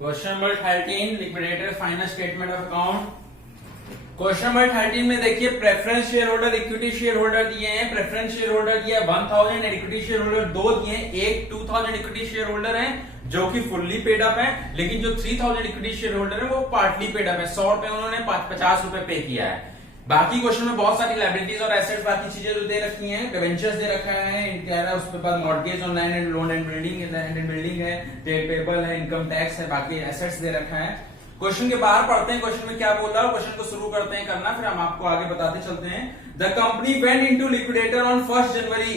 Question number 13 liquidator final statement of account. Question number 13 में देखिए preference share holder equity share holder दिए हैं। Preference share holder दिया 1000 और इक्विटी शेयर होल्डर 2 दिए हैं। एक 2000 इक्विटी शेयर होल्डर है जो कि फुल्ली पेड अप है, लेकिन जो 3000 इक्विटी शेयर होल्डर है वो पार्टली पेड अप है। 100 रुपए उन्होंने 50 रुपए पे किया है। बाकी क्वेश्चन में बहुत सारी लायबिलिटीज और एसेट्स बाकी चीजें जो दे रखी हैं, डिवेंचर्स दे रखा है, कह रहा है उसके बाद mortgage on land and loan and building है, ट्रेड पेबल है, इनकम टैक्स है, बाकी एसेट्स दे रखा है। क्वेश्चन के बाहर पढ़ते हैं क्वेश्चन में क्या बोल रहा है, क्वेश्चन को शुरू करते हैं करना, फिर हम आपको आगे बताते चलते हैं। The company went into liquidator on 1 जनवरी।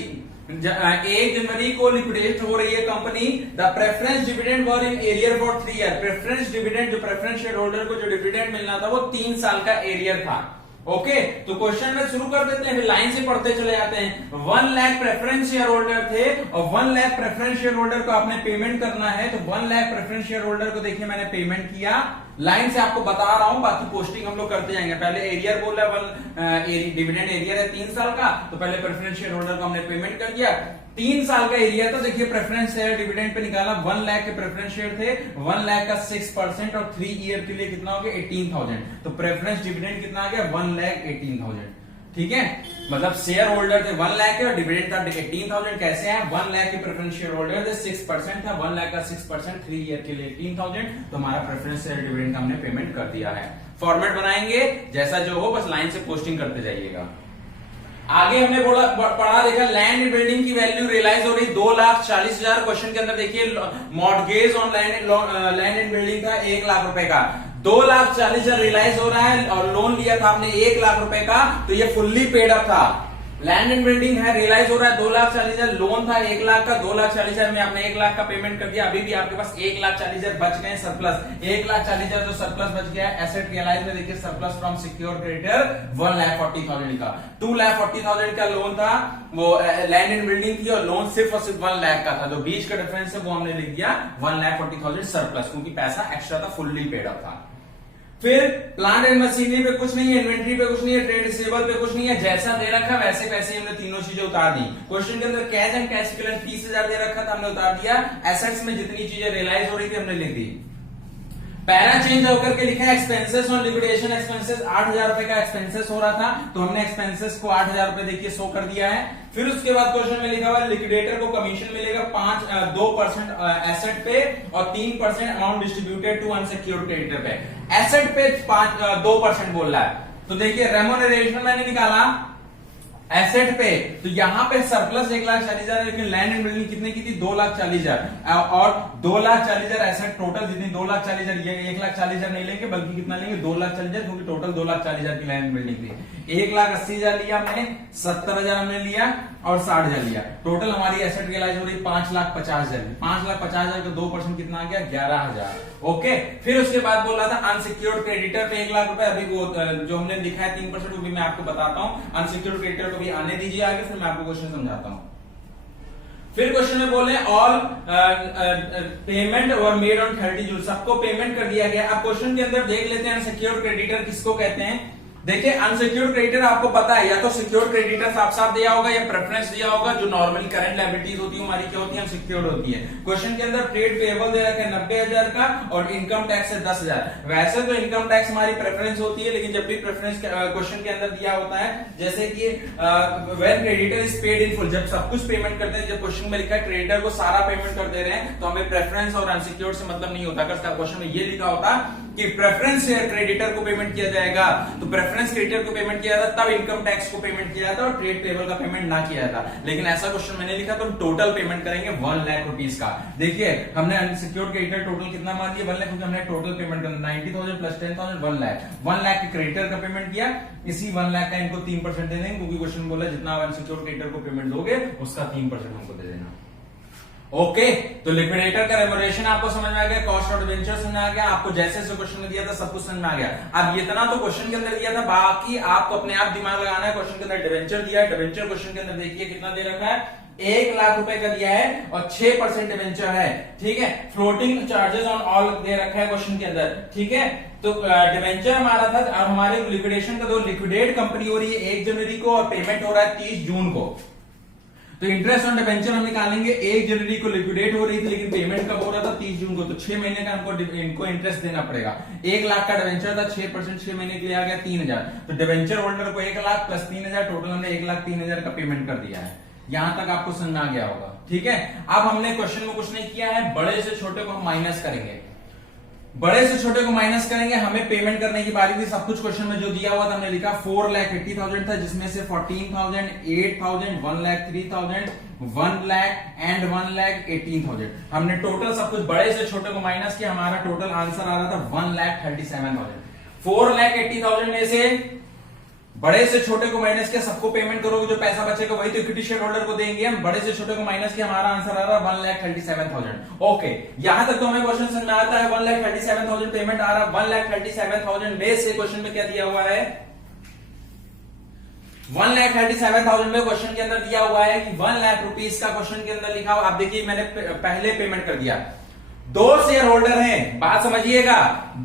1 जनवरी को लिक्विडेट हो रही है company. The preference dividend were in arrear for 3 year. Preference dividend, जो प्रेफरेंस शेयर होल्डर को जो डिविडेंड मिलना था वो 3 साल का एरियर था। ओके तो क्वेश्चन में शुरू कर देते हैं, फिर लाइन से पढ़ते चले जाते हैं। 1 लाख प्रेफरेंस शेयर होल्डर थे और 1 लाख प्रेफरेंस शेयर होल्डर को आपने पेमेंट करना है, तो 1 लाख प्रेफरेंस शेयर होल्डर को देखिए मैंने पेमेंट किया। लाइन से आपको बता रहा हूं, बाकी पोस्टिंग हम लोग करते जाएंगे। पहले एरियर बोल रहा है, डिविडेंड एरियर है 3 साल का, तो पहले प्रेफरेंस शेयर होल्डर को हमने पेमेंट कर दिया। 3 साल का एरिया, तो देखिए प्रेफरेंस शेयर डिविडेंड पे निकाला। 1 लाख के प्रेफरेंस शेयर थे, 1 लाख का 6% और 3 ईयर के लिए कितना हो गया 18,000। तो प्रेफरेंस डिविडेंड कितना आ गया 1,18,000। ठीक है, मतलब शेयर होल्डर थे 1 लाख के और डिविडेंड था 18,000। कैसे है, 1 लाख के प्रेफरेंस शेयर होल्डर थे, 6% था, 1 लाख का 6% 3 ईयर के लिए 18,000। तो हमारा प्रेफरेंस शेयर डिविडेंड का हमने पेमेंट कर दिया है। फॉर्मेट बनाएंगे जैसा जो हो, बस लाइन से पोस्टिंग करते जाइएगा। आगे हमने पढ़ा देखा लैंड एंड बिल्डिंग की वैल्यू रियलाइज हो रही 2,40,000। क्वेश्चन के अंदर देखिए mortgage on land and building था 1 लाख रुपए का, 2,40,000 रियलाइज हो रहा है और लोन लिया था आपने 1 लाख रुपए का, तो ये फुल्ली पेड अप था। लैंड एंड बिल्डिंग है, रियलाइज हो रहा है 2,40,000, लोन था 1 लाख का, 2,40,000 में आपने 1 लाख का पेमेंट कर दिया। अभी भी आपके पास 1,40,000 बच गए सरप्लस। 1,40,000 जो सरप्लस बच गया है, एसेट रियलाइज में देखिए सरप्लस फ्रॉम सिक्योर क्रेडिटर 1,40,000 का। 2,40,000 का लोन था, वो लैंड एंड बिल्डिंग की, और लोन सिर्फ और सिर्फ 1 लाख का था। जो बीच का डिफरेंस है वो हमने लिख दिया 1,40,000 सरप्लस, क्योंकि पैसा एक्स्ट्रा था, फुल्ली पेड अप था। फिर प्लांट एंड मशीनरी पे कुछ नहीं है, इन्वेंट्री पे कुछ नहीं है, ट्रेड रिसीवेबल पे कुछ नहीं है, जैसा दे रखा वैसे वैसे हमने तीनों चीजें उतार दी। क्वेश्चन के अंदर कैश एंड कैश इक्विवेलेंट 30,000 दे रखा था, हमने उतार दिया। एसेट्स में जितनी चीजें रियलाइज हो रही थी हमने लिख दी। पैरा चेंज होकर के लिखा है एक्सपेंसेस ऑन लिक्विडेशन एक्सपेंसेस। 8,000 रुपए का एक्सपेंसेस हो रहा था, तो हमने एक्सपेंसेस को 8,000 रुपए देखिए शो कर दिया है। फिर उसके बाद क्वेश्चन में लिखा हुआ लिक्विडेटर को कमीशन मिलेगा 2% एसेट पे और 3% amount distributed to unsecured creditor पे। एसेट पे 2% बोल रहा है, तो देखिए रेमोनरेशन मैंने निकाला एसेट पे, तो यहां पे सरप्लस 1,40,000, लेकिन लैंड एंड बिल्डिंग कितने की थी 2,40,000 और 2,40,000 एसेट टोटल जितनी 2,40,000, ये 1,40,000 नहीं लेंगे बल्कि कितना लेंगे 2,40,000, क्योंकि टोटल 2,40,000 की लैंड एंड बिल्डिंग थी। 1,80,000 लिया हमने, 70,000 हमने लिया और 60,000 लिया। टोटल हमारी एसेट रियलाइज हो रही 5,50,000। 5,50,000 का 2% कितना आ गया 11,000। ओके, फिर उसके बाद बोल रहा था अनसिक्योर्ड क्रेडिटर पे 1 लाख रुपए। अभी वो जो हमने लिखा है 3%, वो भी मैं आपको बताता हूं। अनसिक्योर्ड क्रेडिटर को भी आने दीजिए आगे, फिर मैं आपको क्वेश्चन समझाता हूं। फिर क्वेश्चन में बोले all payment were made on 30 जून। सबको पेमेंट कर दिया गया। अब क्वेश्चन के अंदर देख लेते हैं अनसिक्योर्ड क्रेडिटर किसको कहते हैं। देखिए अनसिक्योर्ड क्रेडिटर आपको पता है, या तो सिक्योर्ड क्रेडिटर साफ साफ दिया होगा या प्रेफरेंस दिया होगा। जो नॉर्मली करंट लायबिलिटीज होती है हमारी क्या होती है, अनसिक्योर्ड होती है। क्वेश्चन के अंदर ट्रेड पेएबल दे रखा है 90,000 का और इनकम टैक्स है 10,000। वैसे तो इनकम टैक्स हमारी प्रेफरेंस होती है, लेकिन जब भी प्रेफरेंस क्वेश्चन के अंदर दिया होता है, जैसे कि when creditor is paid in full, जब सब कुछ पेमेंट करते हैं, जब क्वेश्चन में लिखा है क्रेडिटर को सारा पेमेंट कर दे रहे हैं, तो हमें प्रेफरेंस और अनसिक्योर्ड से मतलब नहीं होता। अगर क्वेश्चन में ये लिखा होता कि प्रेफरेंस क्रेडिटर को पेमेंट किया जाएगा, तो प्रेफरेंस क्रेडिटर को पेमेंट किया जाता, तब इनकम टैक्स को पेमेंट किया जाता और ट्रेड पेबल का पेमेंट ना किया जाता। लेकिन ऐसा क्वेश्चन मैंने लिखा तो टोटल पेमेंट करेंगे 1 लाख रुपीस का। देखिए हमने अनसिक्योर्ड क्रेडिटर टोटल कितना मान लिया 1 लाख, क्योंकि हमने टोटल पेमेंट करना 90,000 प्लस 10,000 1 लाख। 1 लाख के क्रेडिटर का पेमेंट किया, इसी 1 लाख का इनको 3% दे देंगे, क्योंकि क्वेश्चन बोला जितना अनसिक्योर्ड क्रेडिटर को पेमेंट दोगे उसका 3% हमको दे देना। ओके, तो लिक्विडेटर का रेमोनेरेशन आपको समझ में आ गया, कॉस्ट ऑफ डिवेंचर समझ में आ गया, आपको जैसे जैसे क्वेश्चन में दिया था सब कुछ समझ में आ गया। अब इतना तो क्वेश्चन के अंदर दिया था, बाकी आपको अपने आप दिमाग लगाना है। क्वेश्चन के अंदर डिवेंचर दिया है, डिवेंचर क्वेश्चन के अंदर देखिए कितना दे रखा है 1 लाख रुपए का दिया है और 6% डिवेंचर है। ठीक है, floating charges on all they रखा है क्वेश्चन के अंदर। ठीक है, तो डिवेंचर हमारा था, अब हमारे लिक्विडेशन का, तो लिक्विडेट कंपनी हो रही है 1 जनवरी को और पेमेंट हो रहा है 30 जून को। तो इंटरेस्ट ऑन डिबेंचर हम निकालेंगे, 1 जनवरी को लिक्विडेट हो रही थी लेकिन पेमेंट कब हो रहा था 30 जून को, तो 6 महीने का इनको इंटरेस्ट देना पड़ेगा। 1 लाख का डिबेंचर था, 6% 6 महीने के लिए आ गया 3000, तो डिबेंचर होल्डर को 1 लाख प्लस 3000, टोटल हमने 1,03,000 का पेमेंट कर दिया है। यहां तक आपको समझ आ गया होगा, ठीक है। अब हमने क्वेश्चन में कुछ नहीं किया है, बड़े से छोटे को हम माइनस करेंगे, बड़े से छोटे को माइनस करेंगे, हमें पेमेंट करने की बारी थी। सब कुछ क्वेश्चन में जो दिया हुआ था हमने लिखा 4,80,000 था, जिसमें से 14,000, 8,000, 1,03,000, 1 लाख एंड 1,18,000 हमने टोटल सब कुछ बड़े से छोटे को माइनस किया। हमारा टोटल आंसर आ रहा था 1,37,000। 4,80,000 में से बड़े से छोटे को माइनस किया, सबको पेमेंट करोगे, जो पैसा बचेगा वही तो इक्विटी शेयर होल्डर को देंगे हम। बड़े से छोटे को माइनस किया, हमारा आंसर आ रहा है 1,37,000। ओके, यहां तक तो हमें क्वेश्चन समझ में आता है। 1,37,000 पेमेंट आ रहा है। 1,37,000 में से क्वेश्चन में क्या दिया हुआ है, 1,37,000 में क्वेश्चन के अंदर दिया हुआ है कि 1 लाख रुपीस का क्वेश्चन के अंदर लिखा हुआ। आप देखिए मैंने पहले पेमेंट कर दिया, 2 शेयर होल्डर हैं, बात समझिएगा,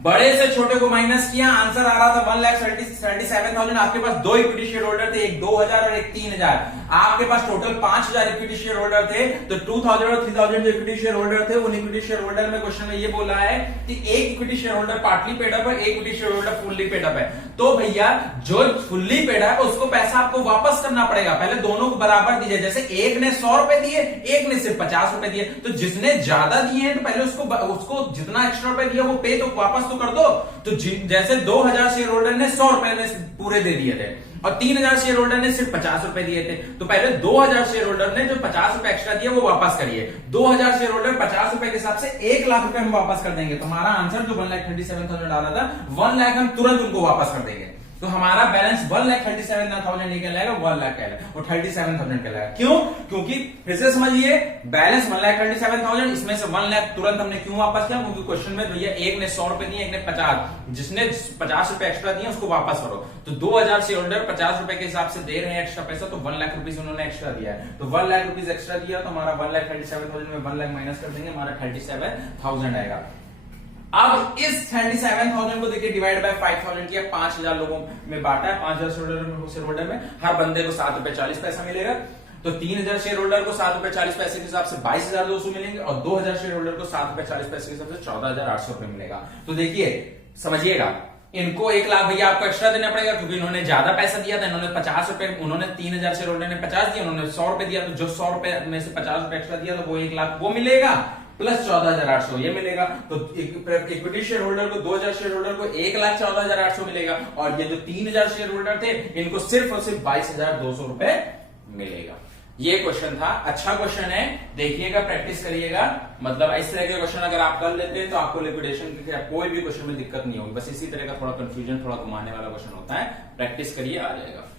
बड़े से छोटे को माइनस किया, आंसर आ रहा था 1,37,000। आपके पास 2 इक्विटी शेयर होल्डर थे, एक 2,000 और एक 3,000। आपके पास टोटल 5,000 इक्विटी शेयर होल्डर थे, तो 2,000 और 3,000 जो इक्विटी शेयर होल्डर थे, उन इक्विटी शेयर होल्डर में क्वेश्चन में ये बोला है कि एक equity share holder partly paid up है, एक equity share holder fully paid up है। तो भैया जो फुल्ली पेड है उसको पैसा आपको वापस करना पड़ेगा। पहले दोनों को बराबर दीजिए, जैसे एक ने 100 रुपए दिए, एक ने सिर्फ 50 रुपए दिए, तो जिसने ज्यादा दिए हैं तो पहले उसको जितना एक्स्ट्रा रुपए दिया वो पे तो वापस तो कर दो। तो जैसे 2,000 शेयर होल्डर ने 100 रुपए में पूरे दे दिए थे और 3,000 शेयर होल्डर ने सिर्फ 50 रुपए दिए थे, तो पहले 2,000 शेयर होल्डर ने जो 50 रुपए एक्स्ट्रा दिया वो वापस करिए। 2,000 शेयर होल्डर 50 रुपए के हिसाब से 1 लाख रुपए हम वापस कर देंगे। तो हमारा आंसर जो 1,37,000 डाला था, 1 लाख हम तुरंत उनको वापस कर देंगे। तो हमारा बैलेंस 1,37,000 नहीं कहलाएगा, 1 लाख कहलाएगा और 37,000 कहलाएगा। क्यों? क्योंकि फिर से समझिए, बैलेंस 1,37,000, इसमें से 1 लाख तुरंत हमने क्यों वापस किया? क्योंकि क्वेश्चन में भैया एक ने 100 रुपए दिए, एक ने 50, जिसने 50 रुपए एक्स्ट्रा दिए उसको वापस करो। तो 2,000 शेयर होल्डर 50 रुपए के हिसाब से दे रहे हैं एक्स्ट्रा पैसा, तो 1 लाख रुपीज उन्होंने एक्स्ट्रा दिया है। तो 1 लाख रुपीज एक्स्ट्रा दिया, तो हमारा 1,37,000 में 1 लाख माइनस कर देंगे, हमारा 37,000 आएगा। अब इस 37,000 को देखिए डिवाइड बाय 5,000 किया, 5,000 लोगों में बांटा है, 5,000 शेयर होल्डर में हर बंदे को 7 रुपए 40 पैसा मिलेगा। तो 3,000 शेयर होल्डर को 7 रुपए 40 पैसे के हिसाब से 22,200 मिलेंगे और 2,000 शेयर होल्डर को 7 रुपए 40 पैसे के हिसाब से 14,800 रुपए मिलेगा। तो देखिए समझिएगा, इनको 1 लाख भैया आपको एक्स्ट्रा देना पड़ेगा क्योंकि इन्होंने ज्यादा पैसा दिया था। इन्होंने 50 रुपए, उन्होंने 3,000 शेयर होल्डर ने 50 दिया, उन्होंने 100 रुपए दिया, तो जो 100 रुपए में से 50 रुपए एक्स्ट्रा दिया तो वो 1 लाख वो मिलेगा प्लस 14,800 ये मिलेगा। तो इक्विटी शेयर होल्डर को 2,000 शेयर होल्डर को 1,14,800 मिलेगा और ये जो 3,000 शेयर होल्डर थे इनको सिर्फ और सिर्फ 22,200 रुपए मिलेगा। ये क्वेश्चन था, अच्छा क्वेश्चन है, देखिएगा, प्रैक्टिस करिएगा। मतलब इस तरह के क्वेश्चन अगर आप कर लेते हैं तो आपको लिक्विडेशन के कोई भी क्वेश्चन में दिक्कत नहीं होगी। बस इसी तरह का थोड़ा कंफ्यूजन, थोड़ा घुमाने वाला क्वेश्चन होता है, प्रैक्टिस करिए, आ जाएगा।